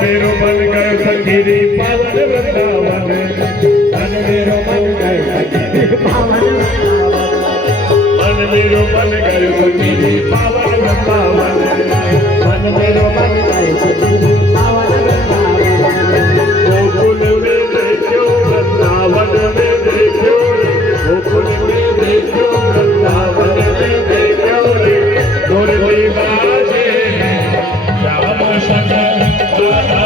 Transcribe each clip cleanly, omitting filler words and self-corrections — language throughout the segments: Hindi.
मेरो मन गए सखीरी पावन वृंदावन, मन मेरो मन गए सखीरी पावन मन मेरो मन गए सखीरी पावन वृंदावन, मन मेरो मन गए सखीरी पावन वृंदावन। गोकुल में देखो वृंदावन में देखो, गोकुल में देखो वृंदावन में देखो रे, गोरी बाजे श्याम शंकर थोड़ा सा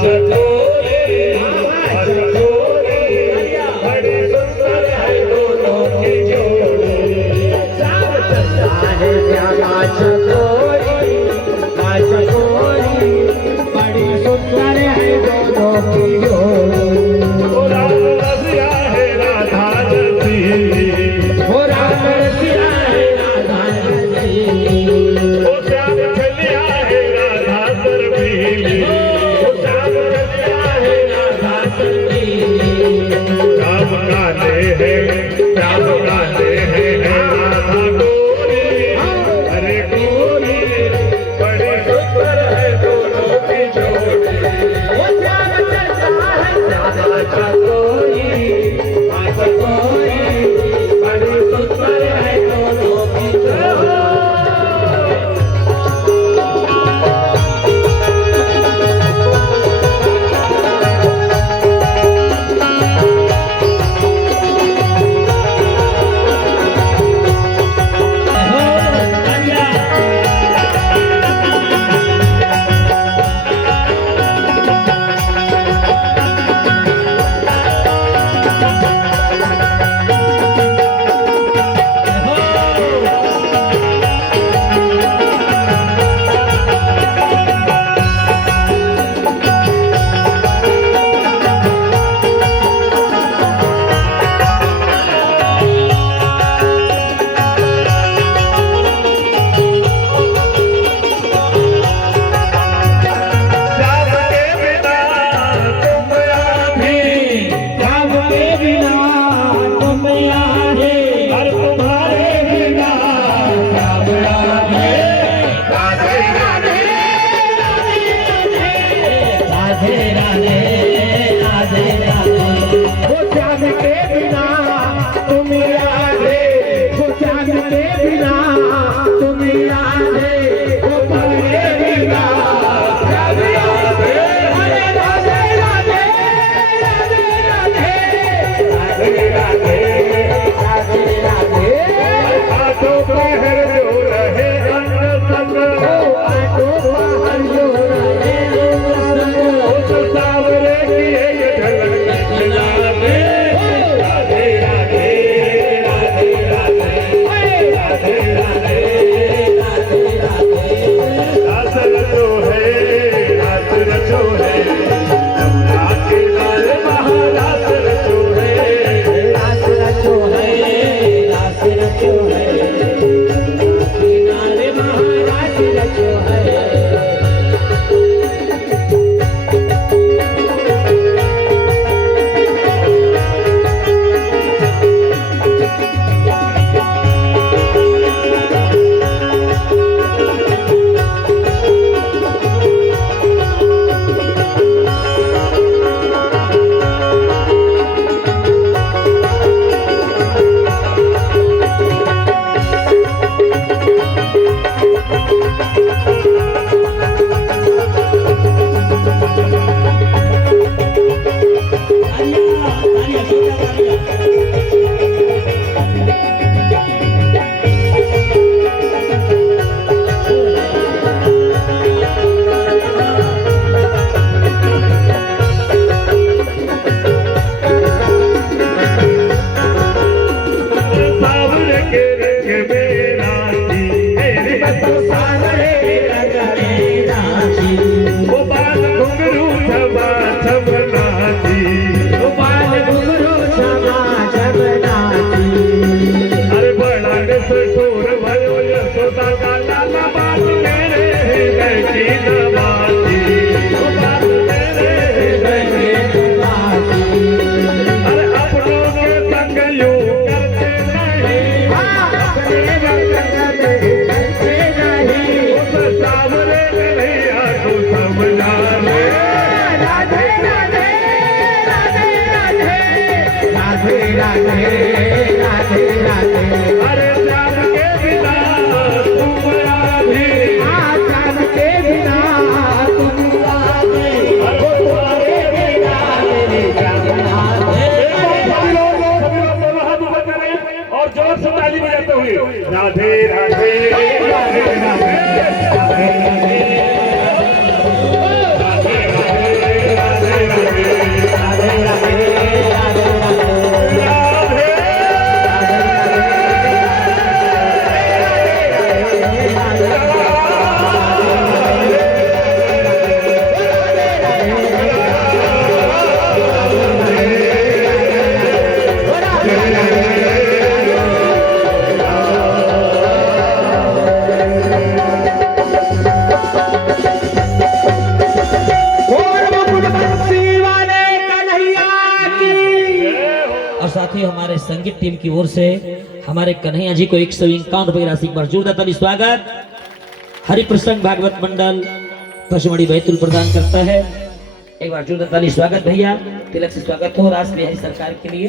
चकोरी बड़ी सुंदर है दोनों की जोड़ी। श्याम चकोरी बड़ी सुंदर है दोनों की जोड़ी। ओ राम रसिया है राधा रसी, ओ राम रसिया है राधा रसी। ओ श्याम चलिया है राधा सरबीली, ओ श्याम चलिया है राधा सरबीली। श्याम गाने हैं राधा गोरी, अरे गोरी बड़ी सुंदर है दोनों की जोड़ी। ओ श्याम चलता है राधा चकोरी बड़ी सुंदर है दोनों की जोड़ी। राधे राधे राधे राधे राधे राधे साथी हमारे संगीत टीम की ओर से हमारे कन्हैया जी को 151 रुपए राशि पर जोरदार ताली स्वागत हरिप्रसंग भागवत मंडल पचमढ़ी बैतूल प्रदान करता है। एक बार जोरदार ताली स्वागत भैया, तिलक से स्वागत हो राष्ट्र बिहारी सरकार के लिए।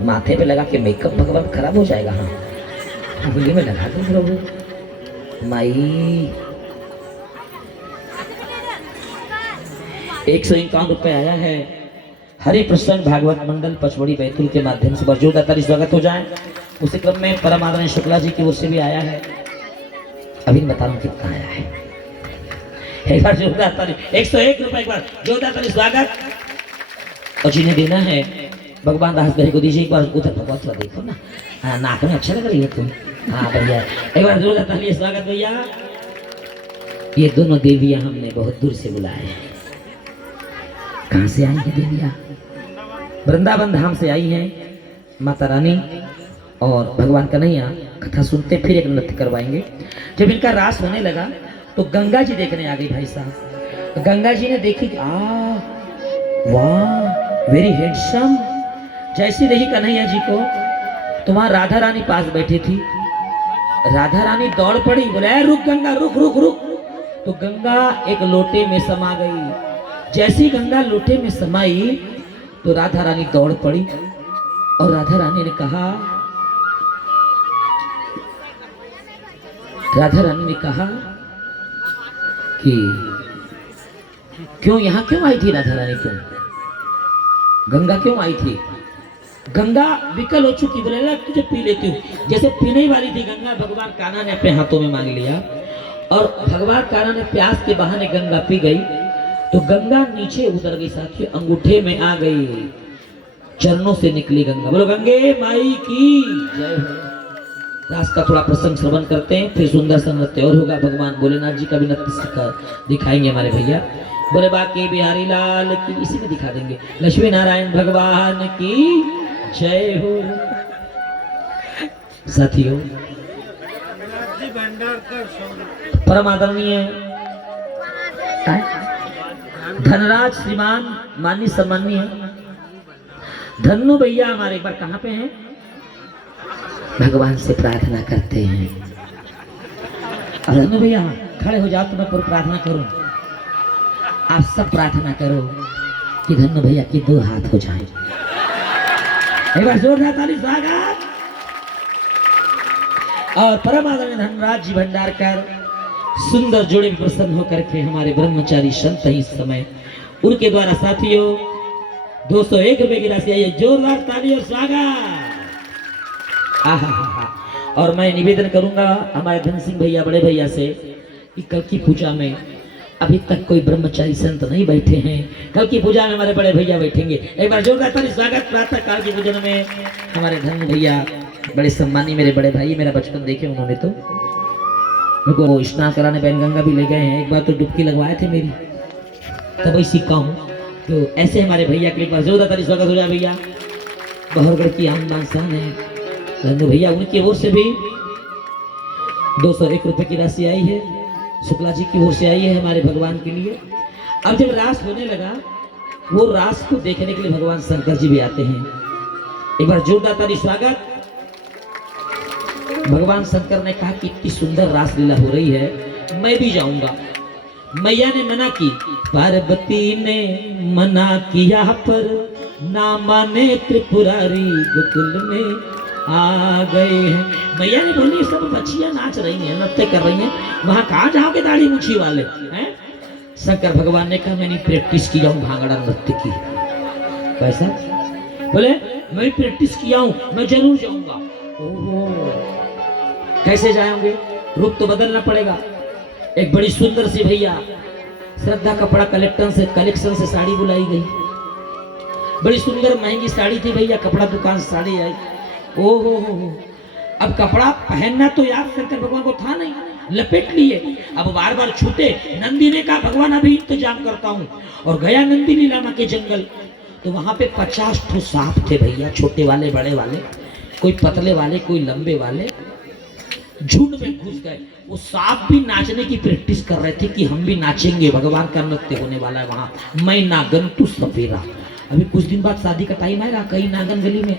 माथे पे लगा के मेकअप भगवान खराब हो जाएगा। हाँ बिल्ली में लगा दो प्रभु माई। 151 रुपए आया है हरि प्रसन्न भागवत मंडल पचमढ़ी बैतूल के माध्यम से जोरदार ताली स्वागत हो जाए। उसी क्रम में परम आदरणीय शुक्ला जी की ओर से भी आया है। अभी बता रहा हूँ कितना आया है। एक बार जोरदार ताली 101 रुपए एक बार जोरदार ताली स्वागत। और जिन्हें देना है भगवान दास भाई को दीजिए। एक बार उधर भगवान थोड़ा देखो ना। हाँ नाक में अच्छा लग रही है तुम। हाँ भैया एक बार जोरदार ताली स्वागत भैया। ये दोनों देवियां हमने बहुत दूर से बुलाए हैं। कहाँ से आई है देवियां? वृंदावन धाम से आई हैं माता रानी और भगवान कन्हैया कथा सुनते फिर एक नृत्य करवाएंगे। जब इनका रास होने लगा तो गंगा जी देखने आ गई भाई साहब। गंगा जी ने देखी कि वाह वेरी हैंडसम। जैसी देखी कन्हैया जी को तो वहां राधा रानी पास बैठी थी। राधा रानी दौड़ पड़ी, बोले रुक गंगा रुक रुक रुक। तो गंगा एक लोटे में समा गई। जैसी गंगा लोटे में समाई तो राधा रानी दौड़ पड़ी और राधा रानी ने कहा कि क्यों यहाँ क्यों आई थी राधा रानी? तुम गंगा क्यों आई थी? गंगा विकल हो चुकी, बोले तुझे पी लेती हूँ। जैसे पीने वाली थी गंगा, भगवान कान्हा ने अपने हाथों में मांग लिया और भगवान कान्हा ने प्यास के बहाने गंगा पी गई। तो गंगा नीचे उतर गई साथियों, अंगूठे में आ गई, चरणों से निकली गंगा। बोलो गंगे माई की जय हो। रास का थोड़ा प्रसंग श्रवण करते हैं, फिर सुंदर सा नृत्य और होगा। भगवान भोलेनाथ जी का भी नृत्य दिखाएंगे हमारे भैया। बोले बाकी बिहारी लाल की, इसी में दिखा देंगे। लक्ष्मी नारायण भगवान की जय हो। साथियों परम आदरणीय धनराज श्रीमान माननीय सम्माननीय धन्नू भैया हमारे एक बार कहाँ पे हैं? भगवान से प्रार्थना करते हैं। और धन्नू भैया खड़े हो जाओ तो मैं पूरी प्रार्थना करूं। आप सब प्रार्थना करो कि धन्नू भैया के 2 हाथ हो जाए। एक बार जोरदार ताली स्वागत। और परम आदरणीय धनराज जी भंडारकर सुंदर जोड़े में प्रसन्न होकर के हमारे ब्रह्मचारी संत ही इस समय उनके द्वारा साथियों 201 रुपए की राशि आई है। जोरदार ताली और स्वागत। और मैं निवेदन करूंगा हमारे धन सिंह भैया बड़े भैया से कि कल की पूजा में अभी तक कोई ब्रह्मचारी संत नहीं बैठे हैं। कल की पूजा में हमारे बड़े भैया बैठेंगे। एक बार जोरदार ताली स्वागत। प्रातः काल की पूजन में हमारे धन भैया बड़े सम्मानी मेरे बड़े भाई, मेरा बचपन देखे उन्होंने, तो मेरे को स्नान कराने पैनगंगा भी ले गए हैं। एक बार तो डुबकी लगवाए थे मेरी, तब ऐसी कहूँ तो ऐसे हमारे भैया के एक बार जोरदार ताली स्वागत हो जाए भैया। बहरगढ़ की आमदान शान है धन्नू भैया, उनकी ओर से भी 201 रुपए की राशि आई है। शुक्ला जी की ओर से आई है हमारे भगवान के लिए। अब जब रास होने लगा, वो रास को देखने के लिए भगवान शंकर जी भी आते हैं। एक बार जोरदार ताली स्वागत। भगवान शंकर ने कहा कि इतनी सुंदर रास लीला हो रही है, मैं भी जाऊंगा। मैया ने मना की, पार्वती ने मना किया पर ना माने त्रिपुरारी गोकुल में आ गए हैं। मैया ने बोली सब बच्चियां नाच रही हैं, नृत्य कर रही हैं, वहां कहाँ जाओगे दाढ़ी मुछी वाले हैं? शंकर भगवान ने कहा मैंने प्रैक्टिस किया हूँ भांगड़ा नृत्य की। कैसा? बोले मैं प्रैक्टिस किया हूँ, मैं जरूर जाऊंगा। ओहो कैसे जाएंगे? रूप तो बदलना पड़ेगा। एक बड़ी सुंदर सी भैया श्रद्धा कपड़ा कलेक्शन से साड़ी बुलाई गई। बड़ी सुंदर महंगी साड़ी थी भैया, कपड़ा दुकान से साड़ी आई। ओहो अब कपड़ा पहनना तो यार शंकर भगवान को था नहीं, लपेट लिए। अब बार बार छूटे। नंदी ने कहा भगवान अभी इंतजाम करता हूँ। और गया नंदी लीलामा के जंगल, तो वहां पे 50 ठो सांप थे भैया, छोटे वाले बड़े वाले, कोई पतले वाले कोई लंबे वाले, झुंड में घुस गए। वो सांप भी नाचने की प्रैक्टिस कर रहे थे कि हम भी नाचेंगे, भगवान का नृत्य होने वाला है वहां। मैं नागंतु सपेरा, अभी कुछ दिन बाद शादी का टाइम आएगा, कहीं नागन गली में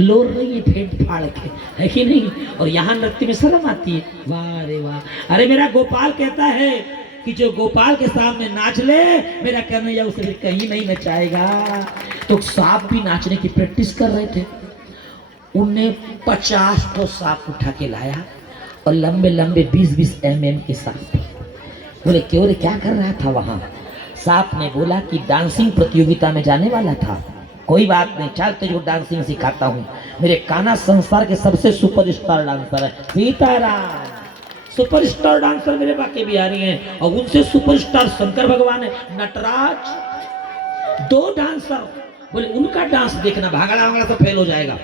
लोर रही है फेंट फाड़ के, है कि नहीं? और यहाँ नृत्य में शर्म आती है। वाह रे वाह। अरे मेरा गोपाल कहता है कि जो गोपाल के सामने नाच ले, मेरा कन्हैया उसे फिर कहीं नहीं नचाएगा। तो सांप भी नाचने की प्रैक्टिस कर रहे थे। उनने 50 तो सांप उठा के लाया और लंबे लंबे 20-20 mm के सांप। बोले क्यों रे, क्या कर रहा था वहां? सांप ने बोला कि डांसिंग प्रतियोगिता में जाने वाला था। कोई बात नहीं, चल तुझको डांसिंग सिखाता हूँ। मेरे कान्हा संसार के सबसे सुपरस्टार डांसर है, सीताराम सुपरस्टार डांसर मेरे बाकी बिहारी हैं, और उनसे सुपरस्टार शंकर भगवान है, नटराज। 2 डांसर। बोले उनका डांस देखना, भागड़ा भागड़ा तो फेल हो जाएगा।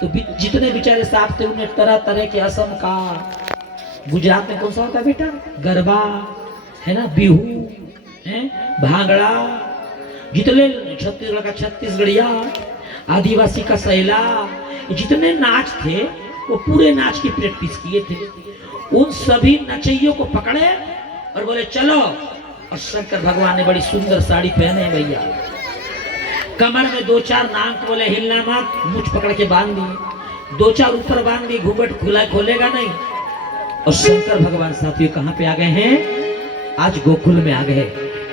तो जितने बेचारे सांप थे उन्हें तरह तरह के असम का, गुजरात में कौन सा होता है बेटा, गरबा है ना, बिहू है, भांगड़ा, जितने छत्तीसगढ़ का छत्तीसगढ़िया, आदिवासी का सैला, जितने नाच थे वो पूरे नाच की प्रैक्टिस किए थे। उन सभी नचैयों को पकड़े और बोले चलो। और शंकर भगवान ने बड़ी सुंदर साड़ी पहने भैया, कमर में 2-4 नाक, बोले हिलना मत, मुझ पकड़ के बांध दिए, 2-4 ऊपर बांध दिए, घूंघट खुला खोलेगा नहीं। और शंकर भगवान साथियों कहाँ पे आ गए हैं? आज गोकुल में आ गए।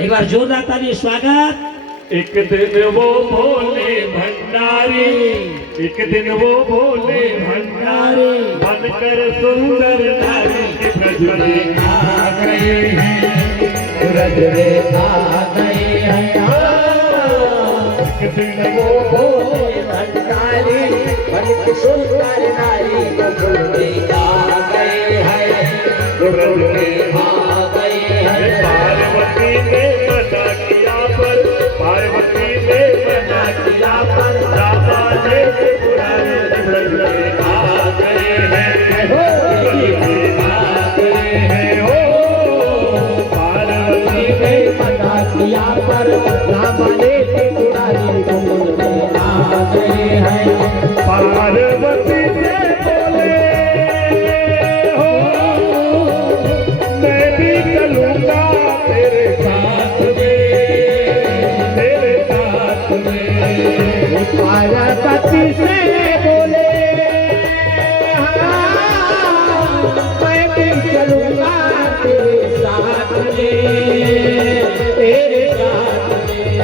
एक बार जोरदार ताली स्वागत। एक दिन वो भोले भंडारी, एक दिन वो भोले भंडारी, बनकर सुंदर नारी ब्रज में आ गए हैं, ब्रज में आ गए हैं। एक दिन वो भोले भंडारी, बनकर सुंदर नारी गोकुल में आ गए हैं, ब्रज में आ गए हैं। पार्वती ने मना किया पर, पार्वती ने मना किया पर, राधा ने त्रिपुरारी ब्रज में आ गए हैं, ब्रज में आ गए हैं। हो पार्वती ने मना किया पर, राधा ने त्रिपुरारी ब्रज में आ गए हैं। पार्वती ने बोले हो मैं भी चलूंगा तेरे साथ में, तेरे साथ में। पार्वती से बोले मैं भी चलूंगा तेरे साथ में, तेरे साथ में।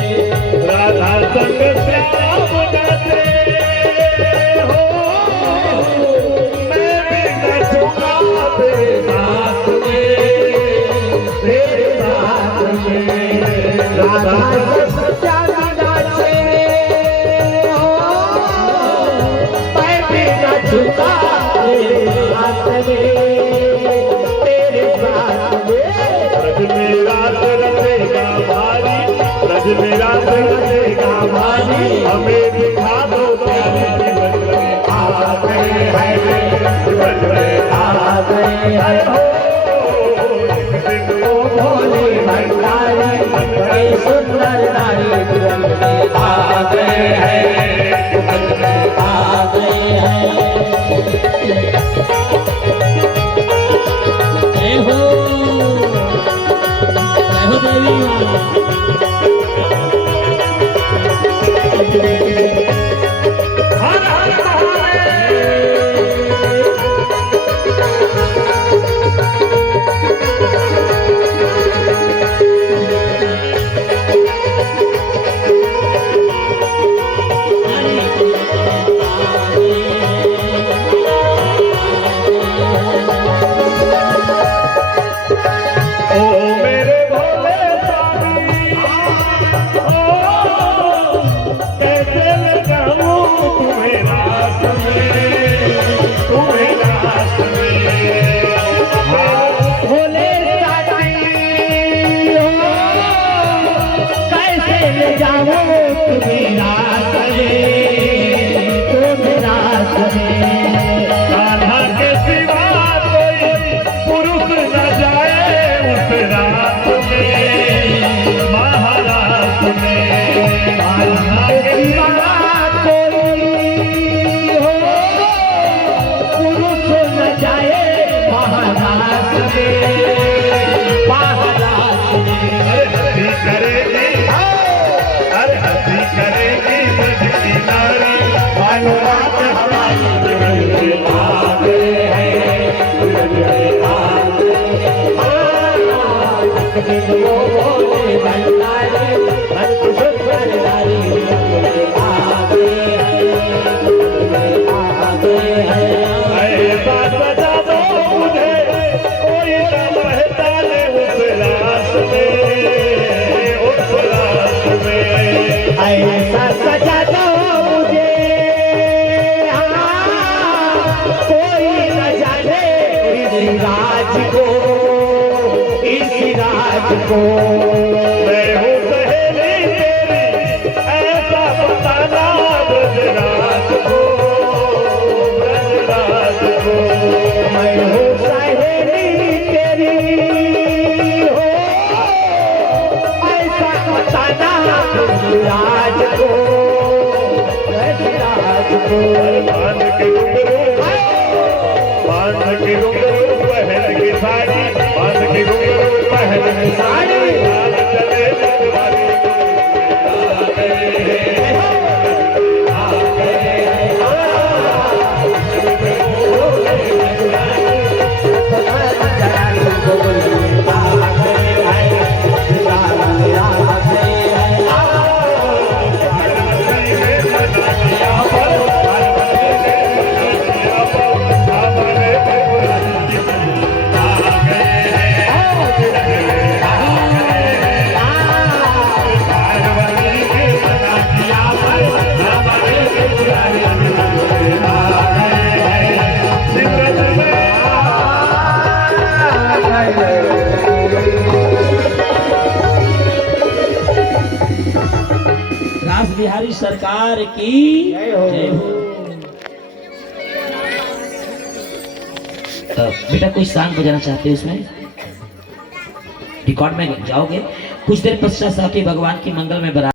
राधा संग श्याम गाते हो, मैं भी नचूंगा तेरे साथ में, तेरे साथ में। राधा संग श्याम गाते हो, मैं भी नचूंगा तेरे साथ में, तेरे साथ में। ब्रज में रात रचेगा भारी, ब्रज में रात रचेगा भारी, हमें दिखा दो प्यारी, ब्रज में आ गए हैं, ब्रज में आ गए हैं। हो एक दिन वो भोले भंडारी, बड़ी सुंदर नारी ब्रज में आ गए हैं, ब्रज में आ गए हैं। जय हो देवी माँ। हर हर महादेव। ओ मेरे भोले स्वामी, ओ कैसे लगाऊं तुम्हें रास में, तुम्हें रास में। भोले स्वामी हो कैसे ले जाऊं तुम्हें रास में, तुम्हें रास में। कान्हा के सिवा कोई पुरुष न जाए उस रात में, महाराज में। कान्हा के सिवा कोई हो पुरुष न जाए महाराज में, महाराज में। करेगी ऐसा सजा दो मुझे, हाँ, कोई न जाने इस राज को, इस राज को। मैं हूँ सहेली तेरी, ऐसा बताना ब्रजराज को, ब्रजराज को। मैं हूँ सहेली तेरी, हो ऐसा बताना राज को, राज को। बांध के घुंघरू, बांध के घुंघरू, पहन के साड़ी, बांध के घुंघरू, पहन के साड़ी, लाल चले जगवारी को, आ गए, आ गए, रास बिहारी सरकार की जय हो। जय हो। बेटा कोई सॉन्ग बजाना चाहते हो उसमें? रिकॉर्ड में जाओगे कुछ देर पश्चात साथी भगवान की मंगल में बरा